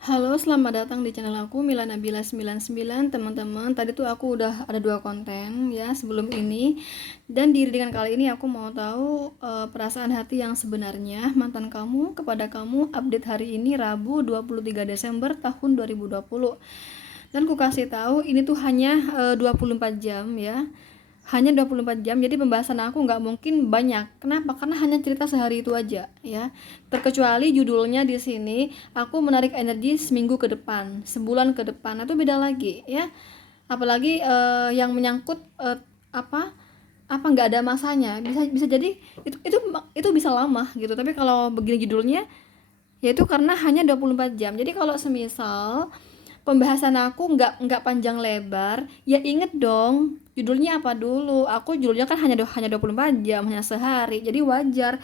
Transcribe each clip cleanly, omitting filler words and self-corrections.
Halo, selamat datang di channel aku Mila Nabila 99. Teman-teman, tadi tuh aku udah ada dua konten ya sebelum ini. Dan di readingan kali ini aku mau tahu perasaan hati yang sebenarnya mantan kamu kepada kamu, update hari ini Rabu 23 Desember tahun 2020. Dan ku kasih tahu ini tuh hanya 24 jam ya. Hanya 24 jam, jadi pembahasan aku nggak mungkin banyak. Kenapa? Karena hanya cerita sehari itu aja ya. Terkecuali judulnya di sini aku menarik energi seminggu ke depan, sebulan ke depan, atau beda lagi ya. Apalagi yang menyangkut apa apa nggak ada masanya, bisa bisa jadi itu bisa lama gitu. Tapi kalau begini judulnya, yaitu karena hanya 24 jam. Jadi kalau semisal pembahasan aku nggak panjang lebar, ya inget dong judulnya apa dulu. Aku judulnya kan hanya 24 jam, hanya sehari. Jadi wajar.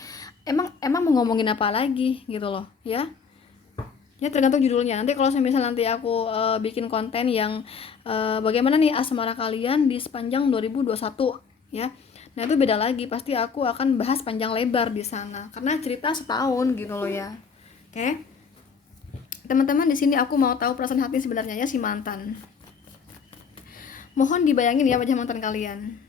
Emang mau ngomongin apa lagi gitu loh, ya. Ya tergantung judulnya. Nanti kalau misal nanti aku bikin konten yang bagaimana nih asmara kalian di sepanjang 2021 ya. Nah, itu beda lagi. Pasti aku akan bahas panjang lebar di sana karena cerita setahun gitu loh ya. Oke. Teman-teman, di sini aku mau tahu perasaan hati sebenarnya ya si mantan. Mohon dibayangin ya wajah mantan kalian.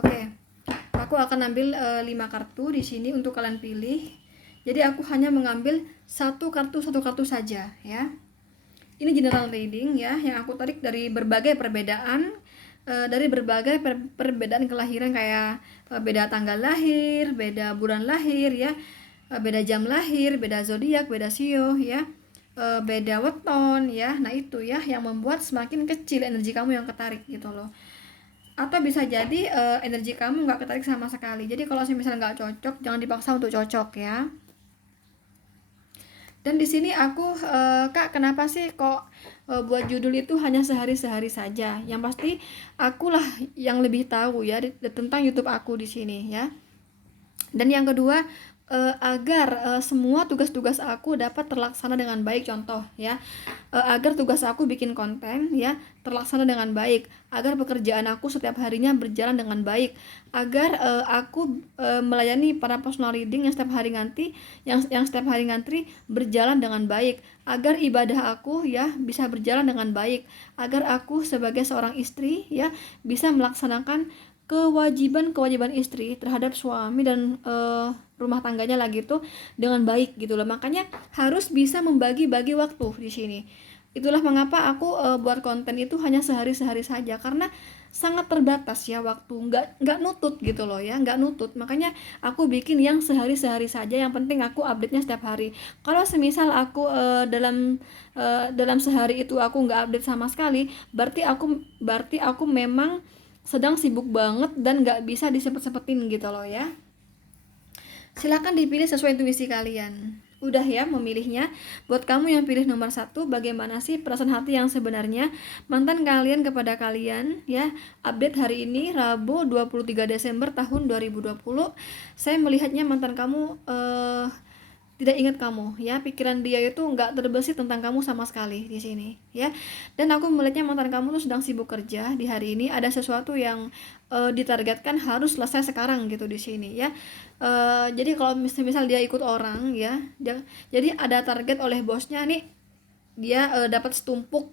Oke, aku akan ambil 5 kartu di sini untuk kalian pilih. Jadi aku hanya mengambil satu kartu saja ya. Ini general reading ya, yang aku tarik dari berbagai perbedaan, perbedaan kelahiran, kayak beda tanggal lahir, beda bulan lahir ya, beda jam lahir, beda zodiak, beda sio ya, beda weton ya. Nah itu ya yang membuat semakin kecil energi kamu yang ketarik gitu loh. Atau bisa jadi energi kamu nggak ketarik sama sekali. Jadi kalau misalnya nggak cocok, jangan dipaksa untuk cocok ya. Dan di sini aku Kak, kenapa sih kok buat judul itu hanya sehari-sehari saja? Yang pasti akulah yang lebih tahu ya tentang YouTube aku di sini ya. Dan yang kedua, agar semua tugas-tugas aku dapat terlaksana dengan baik. Contoh ya, agar tugas aku bikin konten ya terlaksana dengan baik, agar pekerjaan aku setiap harinya berjalan dengan baik, agar aku melayani para personal reading yang setiap hari setiap hari ngantri berjalan dengan baik, agar ibadah aku ya bisa berjalan dengan baik, agar aku sebagai seorang istri ya bisa melaksanakan kewajiban istri terhadap suami dan rumah tangganya lagi tuh dengan baik gitu loh. Makanya harus bisa membagi-bagi waktu di sini. Itulah mengapa aku buat konten itu hanya sehari-sehari saja, karena sangat terbatas ya waktu, nggak nutut gitu loh ya, nggak nutut. Makanya aku bikin yang sehari-sehari saja, yang penting aku update-nya setiap hari. Kalau semisal aku dalam sehari itu aku nggak update sama sekali, berarti aku memang sedang sibuk banget dan nggak bisa disempet-sempetin gitu loh ya. Silakan dipilih sesuai intuisi kalian. Udah ya memilihnya. Buat kamu yang pilih nomor satu, bagaimana sih perasaan hati yang sebenarnya mantan kalian kepada kalian ya? Update hari ini Rabu 23 Desember tahun 2020. Saya melihatnya mantan kamu tidak ingat kamu ya, pikiran dia itu nggak terbesit tentang kamu sama sekali di sini ya. Dan aku melihatnya mantan kamu tuh sedang sibuk kerja di hari ini, ada sesuatu yang ditargetkan harus selesai sekarang gitu di sini ya. Jadi kalau misal dia ikut orang ya, jadi ada target oleh bosnya nih, dia dapat setumpuk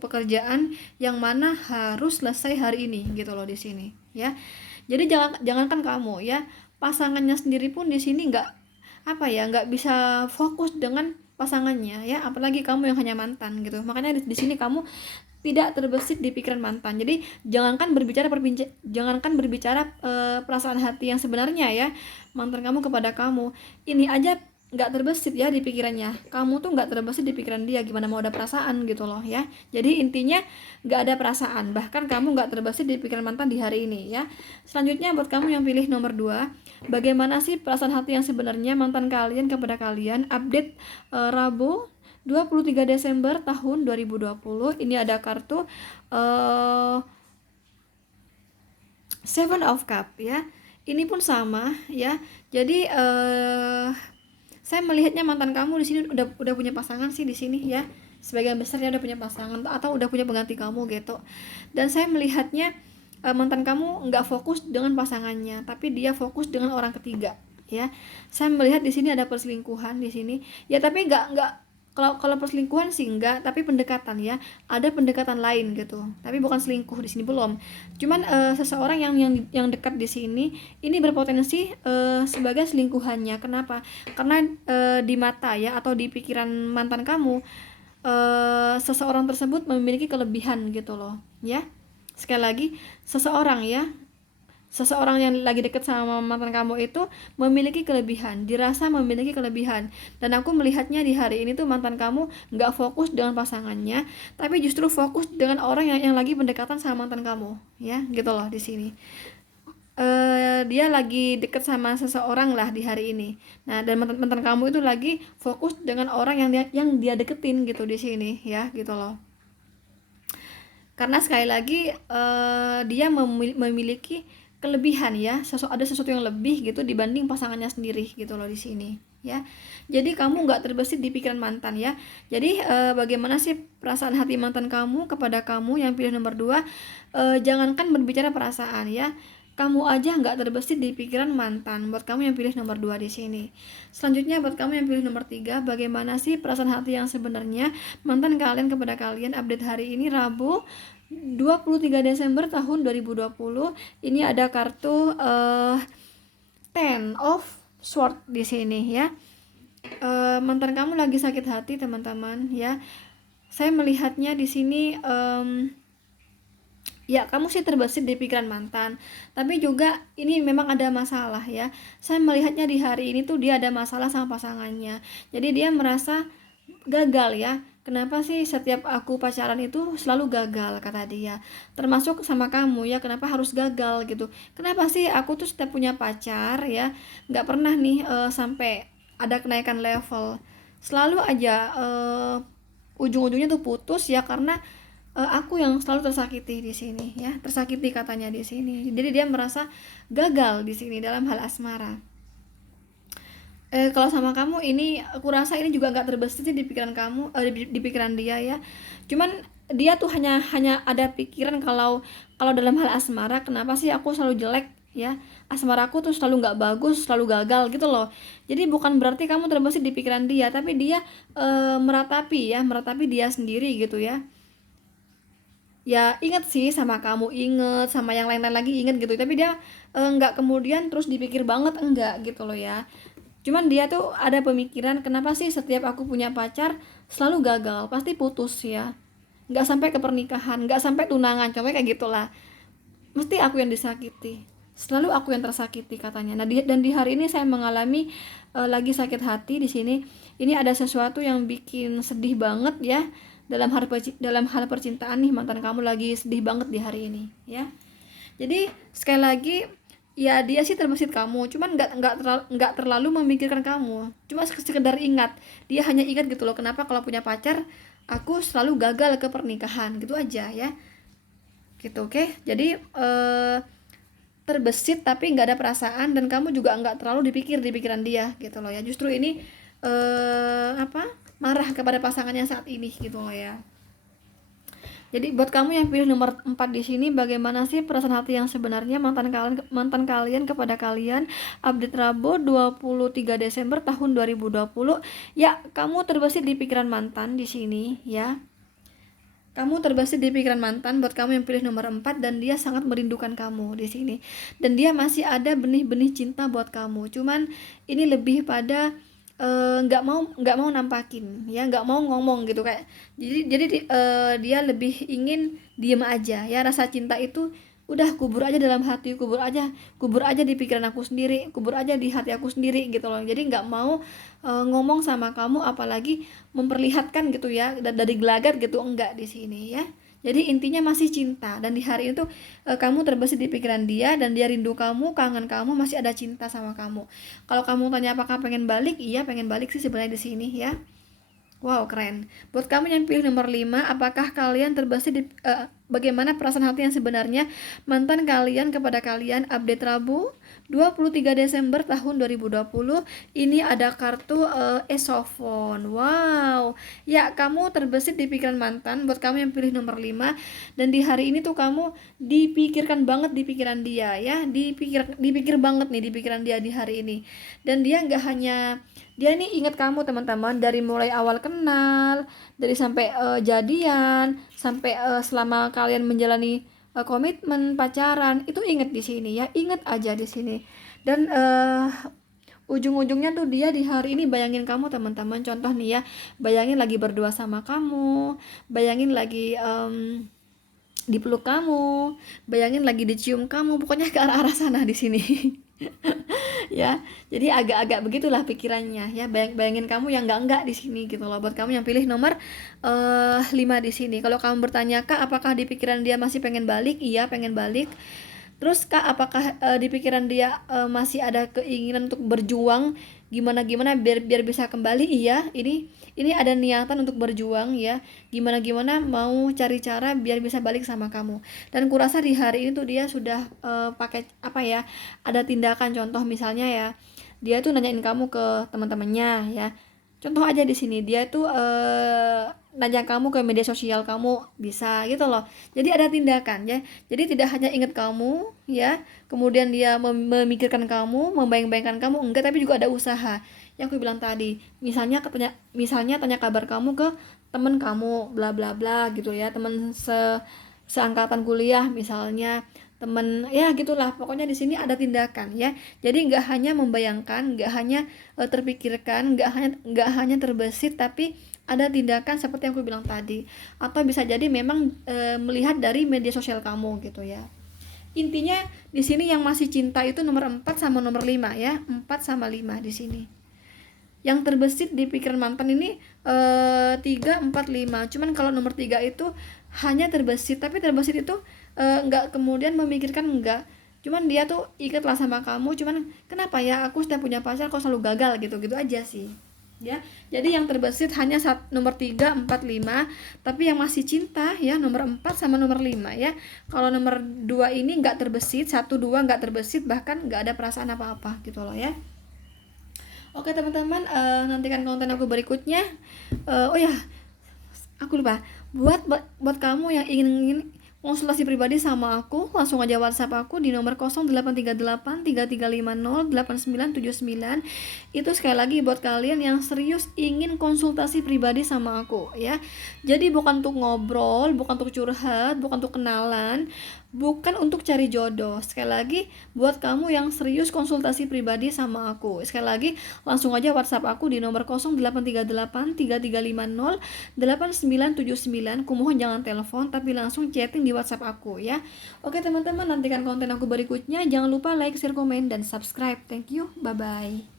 pekerjaan yang mana harus selesai hari ini gitu loh di sini ya. Jadi jangankan kamu ya, pasangannya sendiri pun di sini nggak bisa fokus dengan pasangannya ya, apalagi kamu yang hanya mantan gitu. Makanya di sini kamu tidak terbesit di pikiran mantan. Jadi jangankan berbicara perasaan hati yang sebenarnya ya mantan kamu kepada kamu, ini aja nggak terbesit ya di pikirannya. Kamu tuh nggak terbesit di pikiran dia, gimana mau ada perasaan gitu loh ya. Jadi intinya nggak ada perasaan, bahkan kamu nggak terbesit di pikiran mantan di hari ini ya. Selanjutnya buat kamu yang pilih nomor 2, bagaimana sih perasaan hati yang sebenarnya mantan kalian kepada kalian? Update Rabu 23 Desember tahun 2020. Ini ada kartu Seven of Cup ya. Ini pun sama ya. Jadi saya melihatnya mantan kamu di sini udah punya pasangan sih di sini ya. Sebagian besar dia udah punya pasangan atau udah punya pengganti kamu gitu. Dan saya melihatnya mantan kamu nggak fokus dengan pasangannya, tapi dia fokus dengan orang ketiga ya. Saya melihat di sini ada perselingkuhan di sini. Ya tapi nggak kalau kalau perselingkuhan sih enggak, tapi pendekatan ya. Ada pendekatan lain gitu. Tapi bukan selingkuh di sini belum. Cuman seseorang yang dekat di sini ini berpotensi sebagai selingkuhannya. Kenapa? Karena di mata ya atau di pikiran mantan kamu seseorang tersebut memiliki kelebihan gitu loh, ya. Sekali lagi, seseorang yang lagi deket sama mantan kamu itu memiliki kelebihan, dirasa memiliki kelebihan. Dan aku melihatnya di hari ini tuh mantan kamu nggak fokus dengan pasangannya, tapi justru fokus dengan orang yang lagi pendekatan sama mantan kamu, ya gitu loh di sini. Dia lagi deket sama seseorang lah di hari ini. Nah, dan mantan kamu itu lagi fokus dengan orang yang dia deketin gitu di sini, ya gitu loh. Karena sekali lagi dia memiliki kelebihan ya, ada sesuatu yang lebih gitu dibanding pasangannya sendiri gitu loh di sini ya. Jadi kamu nggak terbesit di pikiran mantan ya. Jadi bagaimana sih perasaan hati mantan kamu kepada kamu yang pilih nomor 2? Jangankan berbicara perasaan ya, kamu aja nggak terbesit di pikiran mantan buat kamu yang pilih nomor 2 di sini. Selanjutnya buat kamu yang pilih nomor 3, bagaimana sih perasaan hati yang sebenarnya mantan kalian kepada kalian? Update hari ini Rabu 23 Desember tahun 2020. Ini ada kartu Ten of Sword di sini ya. Mantan kamu lagi sakit hati teman-teman ya. Saya melihatnya di sini ya kamu sih terbesit di pikiran mantan, tapi juga ini memang ada masalah ya. Saya melihatnya di hari ini tuh dia ada masalah sama pasangannya, jadi dia merasa gagal ya. Kenapa sih setiap aku pacaran itu selalu gagal, kata dia. Termasuk sama kamu ya, kenapa harus gagal gitu. Kenapa sih aku tuh setiap punya pacar ya nggak pernah nih sampai ada kenaikan level. Selalu aja ujung-ujungnya tuh putus ya, karena aku yang selalu tersakiti di sini ya, tersakiti katanya di sini. Jadi dia merasa gagal di sini dalam hal asmara. Kalau sama kamu ini aku rasa ini juga nggak terbesit di pikiran kamu, di pikiran dia ya. Cuman dia tuh hanya ada pikiran kalau kalau dalam hal asmara, kenapa sih aku selalu jelek ya, asmaraku tuh selalu nggak bagus, selalu gagal gitu loh. Jadi bukan berarti kamu terbesit di pikiran dia, tapi dia meratapi dia sendiri gitu ya. Ya inget sih sama kamu, inget sama yang lain-lain lagi, inget gitu, tapi dia nggak kemudian terus dipikir banget, enggak gitu loh ya. Cuman dia tuh ada pemikiran, kenapa sih setiap aku punya pacar selalu gagal, pasti putus ya, nggak sampai ke pernikahan, nggak sampai tunangan, coba kayak gitulah, mesti aku yang disakiti, selalu aku yang tersakiti katanya. Nah dan di hari ini saya mengalami lagi sakit hati di sini. Ini ada sesuatu yang bikin sedih banget ya, dalam hal percintaan nih, mantan kamu lagi sedih banget di hari ini ya. Jadi sekali lagi ya, dia sih terbesit kamu, cuman nggak terlalu memikirkan kamu, cuma sekedar ingat, dia hanya ingat gitu loh, kenapa kalau punya pacar aku selalu gagal ke pernikahan, gitu aja ya gitu. Oke, jadi terbesit tapi nggak ada perasaan, dan kamu juga nggak terlalu di pikiran dia gitu loh ya. Justru ini marah kepada pasangannya saat ini gitu loh ya. Jadi buat kamu yang pilih nomor 4 di sini, bagaimana sih perasaan hati yang sebenarnya mantan kalian kepada kalian? Update Rabu 23 Desember tahun 2020. Ya, kamu terbesit di pikiran mantan di sini ya. Kamu terbesit di pikiran mantan buat kamu yang pilih nomor 4, dan dia sangat merindukan kamu di sini. Dan dia masih ada benih-benih cinta buat kamu. Cuman ini lebih pada nggak mau nampakin ya, nggak mau ngomong gitu kayak. Jadi dia lebih ingin diem aja ya. Rasa cinta itu udah kubur aja dalam hati, kubur aja di pikiran aku sendiri, kubur aja di hati aku sendiri gitu loh. Jadi nggak mau ngomong sama kamu, apalagi memperlihatkan gitu ya, dari gelagat gitu, enggak di sini ya. Jadi intinya masih cinta, dan di hari itu kamu terbesit di pikiran dia, dan dia rindu kamu, kangen kamu, masih ada cinta sama kamu. Kalau kamu tanya apakah pengen balik, iya pengen balik sih sebenarnya di sini ya. Wow, keren. Buat kamu yang pilih nomor 5, apakah kalian terbesit di bagaimana perasaan hati yang sebenarnya mantan kalian kepada kalian. Update Rabu 23 Desember tahun 2020. Ini ada kartu esofon. Wow. Ya, kamu terbesit di pikiran mantan. Buat kamu yang pilih nomor 5, dan di hari ini tuh kamu dipikirkan banget di pikiran dia ya. Dipikir banget nih di pikiran dia di hari ini. Dan dia nggak hanya, dia nih ingat kamu teman-teman, dari mulai awal kenal, dari sampai jadian, sampai selama kalian menjalani komitmen pacaran, itu inget di sini ya, inget aja di sini. Dan ujung-ujungnya tuh dia di hari ini bayangin kamu teman-teman. Contoh nih ya, bayangin lagi berdua sama kamu, bayangin lagi dipeluk kamu, bayangin lagi dicium kamu, pokoknya ke arah-arah sana di sini. Ya, jadi agak-agak begitulah pikirannya ya. Bayangin kamu yang enggak di sini gitu loh. Buat kamu yang pilih nomor 5 di sini. Kalau kamu bertanya, Kak, apakah di pikiran dia masih pengen balik? Iya, pengen balik. Terus Kak, apakah di pikiran dia masih ada keinginan untuk berjuang gimana-gimana biar bisa kembali? Iya, ini ada niatan untuk berjuang ya. Gimana-gimana mau cari cara biar bisa balik sama kamu. Dan kurasa di hari ini tuh dia sudah pakai apa ya? Ada tindakan, contoh misalnya ya. Dia tuh nanyain kamu ke teman-temannya ya. Contoh aja di sini, dia tuh nanya kamu ke media sosial kamu, bisa gitu loh. Jadi ada tindakan ya. Jadi tidak hanya ingat kamu ya, kemudian dia memikirkan kamu, membayang-bayangkan kamu, enggak, tapi juga ada usaha. Yang aku bilang tadi, misalnya tanya kabar kamu ke temen kamu, bla bla bla gitu ya, temen seangkatan kuliah misalnya, temen ya gitulah. Pokoknya di sini ada tindakan ya. Jadi nggak hanya membayangkan, nggak hanya terpikirkan, nggak hanya terbesit, tapi ada tindakan seperti yang aku bilang tadi. Atau bisa jadi memang melihat dari media sosial kamu gitu ya. Intinya di sini yang masih cinta itu nomor 4 sama nomor 5 ya. 4 sama 5 di sini. Yang terbesit di pikiran mantan ini 3, 4, 5. Cuman kalau nomor 3 itu hanya terbesit, tapi terbesit itu nggak kemudian memikirkan, enggak. Cuman dia tuh ikatlah sama kamu, cuman kenapa ya aku setiap punya pacar kok selalu gagal gitu-gitu aja sih. Ya. Jadi yang terbesit hanya nomor 3, 4, 5, tapi yang masih cinta ya nomor 4 sama nomor 5 ya. Kalau nomor 2 ini nggak terbesit, 1, 2 nggak terbesit, bahkan nggak ada perasaan apa-apa gitu loh ya. Oke teman-teman, nantikan konten aku berikutnya. Oh ya, aku lupa. Buat kamu yang ingin konsultasi pribadi sama aku, langsung aja WhatsApp aku di nomor 0838 3350 8979. Itu sekali lagi buat kalian yang serius ingin konsultasi pribadi sama aku ya. Jadi bukan untuk ngobrol, bukan untuk curhat, bukan untuk kenalan, bukan untuk cari jodoh. Sekali lagi buat kamu yang serius konsultasi pribadi sama aku, sekali lagi langsung aja WhatsApp aku di nomor 0838 3350 8979. Kumohon jangan telepon, tapi langsung chatting di WhatsApp aku ya. Oke teman-teman, nantikan konten aku berikutnya. Jangan lupa like, share, komen, dan subscribe. Thank you, bye bye.